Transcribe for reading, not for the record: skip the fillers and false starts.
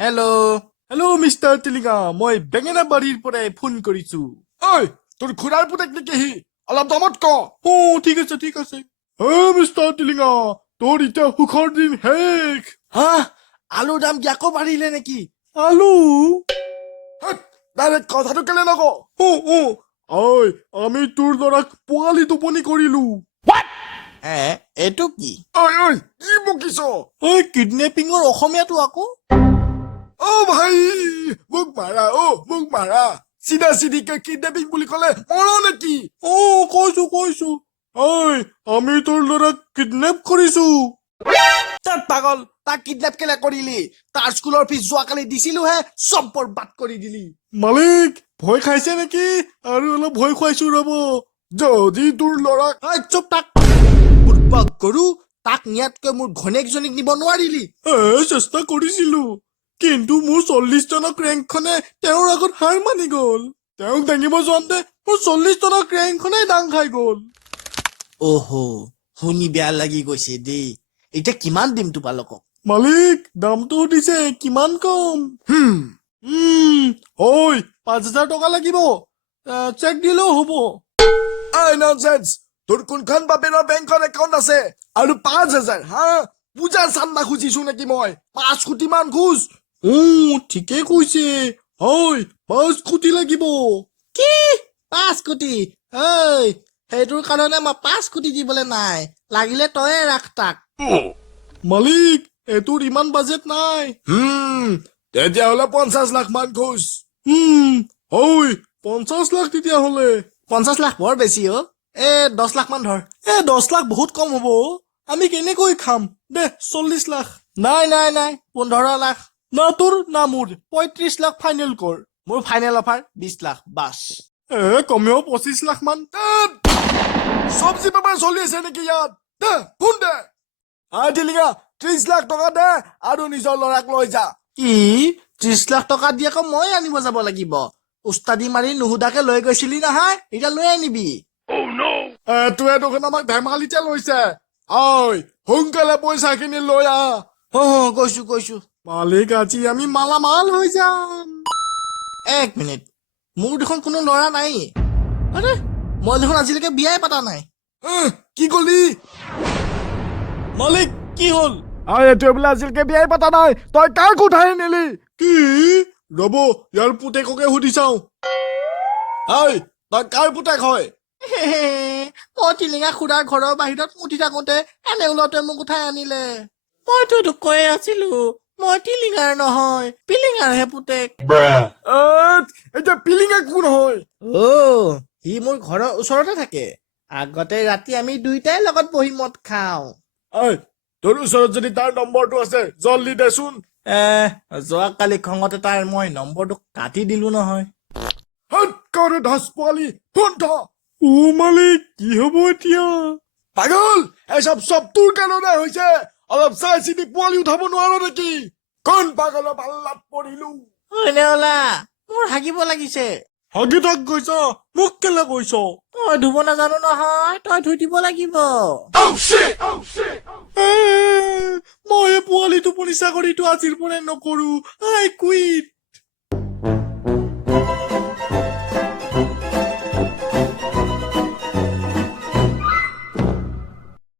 Hello'. Hello' mister টিলিঙা, মই বেঙেনাবাৰীৰ পৰাই phone কৰিছো। ঐ, তোৰ খুৰাৰ পুতেক নেকি সি? অলপ দমত ক। ঠিক আছে ঠিক আছে। মিষ্টাৰ টিলিঙা, তোৰ এতিয়া সুখৰ দিন শেষ। হা, আলুৰ দাম কি আকৌ বাঢ়িলে নেকি? আলু? ডাইৰেক্ট কথাটো কেলে নক? ঐ, আমি তোৰ ল'ৰাক পোৱালি টোপনি কৰিলো। এইটো কি? ঐ, কি বকিছ? কিডনেপিঙৰ অসমীয়াটো আকৌ। ভাই, মোক মাৰা মোক মাৰা। চিধা চিধিকে কিডনেপিং বুলি কলে মৰো নেকি? কৈছো। ঐ, আমি তোৰ ল'ৰাক কিডনেপ কৰিছো। তাত পাগল, তাক কিডনেপ কেলে কৰিলি? তাৰ স্কুলৰ ফিজ যোৱাকালি দিছিলোহে, চব বৰবাদ কৰি দিলি। মালিক, ভয় খাইছে নেকি? আৰু অলপ ভয় খুৱাইছো ৰব। যদি তোৰ ল'ৰাক চুপ তাক বুৰ্বাক গৰু, তাক নিয়াতকৈ মোৰ ঘনীয়েকজনীক নিব নোৱাৰিলি? চেষ্টা কৰিছিলো, কিন্তু মোৰ 40 টনক ৰেংকখনে তেওঁৰ আগত হাৰ মানি গল। তেওঁক দাঙিব যোৱাতে মোৰ 40 টনক ৰেংকখনে দাং খাই গল। শুনি বেয়া লাগি গৈছে দেই। এতিয়া কিমান দিম তোমালোকক? মালিক, দামটো দিছে, কিমান কম? 5,000 টকা লাগিব। চেক দিলেও হ'ব। তোৰ কোনখন বাপেৰৰ বেংকৰ একাউণ্ট আছে আৰু 5,000? হা, পূজা চান্দা খুজিছো নেকি মই? 5 কোটি মান খোজ। ঠিকে কৈছে। 5 কোটি লাগিব। কি 5 কোটি? সেইটোৰ কাৰণে মই 5 কোটি দিবলৈ নাই, লাগিলে তয়ে ৰাখ তাক। মালিক, এইটোৰ ইমান বাজেট নাই। তেতিয়াহলে 50 লাখ মান খোজ। 50 লাখ তেতিয়াহলে। 50 লাখ বৰ বেছি 10 লাখ মান ধৰ। 10 লাখ বহুত কম হ'ব। আমি কেনেকৈ খাম? দে 40 লাখ। নাই 15 লাখ। না তোৰ না মোৰ, 35 লাখ ফাইনেল কৰ। মোৰ ফাইনেল অফাৰ 20 লাখ বাছ। কমেও 25 লাখ মান। চব্জি বেপাৰ চলি আছে নেকি ইয়াত? দে ফোন দে। টিলিঙা, 30 লাখ টকা দে আৰু নিজৰ ল'ৰাক লৈ যা। কি 30 লাখ টকা দি আকৌ মই আনিব যাব লাগিব? উস্তাদি মাৰি নুসুধাকে লৈ গৈছিলি নহয়, এতিয়া লৈ আনিবি। তোৱে দেখোন আমাক ধেমালিতে লৈছে। সোনকালে পইচা খিনি লৈ আহ। কৈছো। মালিক, আজি আমি মালামাল হৈ যাম। 1 মিনিট, মোৰ দেখোন কোনো ল'ৰা নাই। আৰে, মই দেখোন আজিলৈকে বিয়াই পাতা নাই। কি কলি? মালিক, কি হল? এইটোৱে বোলে আজিলৈকে বিয়াই পতা নাই। তই কাক উঠাই নিলি? কি? ৰব, ইয়াৰ পুতেককে সুধি চাও। তই কাৰ পুতেক হয়? মই টিলিঙা খুৰাৰ ঘৰৰ বাহিৰত মুঠি থাকোতে এনে ওলতে মোক উঠাই আনিলে। মইতো কৈয়ে আছিলো, মই টিলিঙাৰ নহয়, পিলিঙাৰহে পুতেক। এতিয়া পিলিঙা কোন হয়? সি মোৰ ঘৰৰ ওচৰতে থাকে। আগতে ৰাতি আমি দুইটাই লগত বহি মদ খাওঁ। তোৰ ওচৰত যদি তাৰ নম্বৰটো আছে, জল্দি দেচোন। যোৱাকালি খঙতে তাৰ মই নম্বৰটো কাটি দিলো নহয়। মালিক, কি হব এতিয়া? পাগল, চব তোৰ কাৰণে হৈছে। অলপ চাই চিতি পোৱালি উঠাব নোৱাৰো নেকি? কোন পাগলৰ পাল্লাত পৰিলো? নেওলা, মোৰ হাগিব লাগিছে। হাগি থাক গৈছ, মোক কেলে কৈছ? মই ধুব নাজানো নহয়, তই ধুই দিব লাগিব। মই পোৱালি টোপনি চাকৰিটো আজিৰ পৰাই নকৰো। কুইট।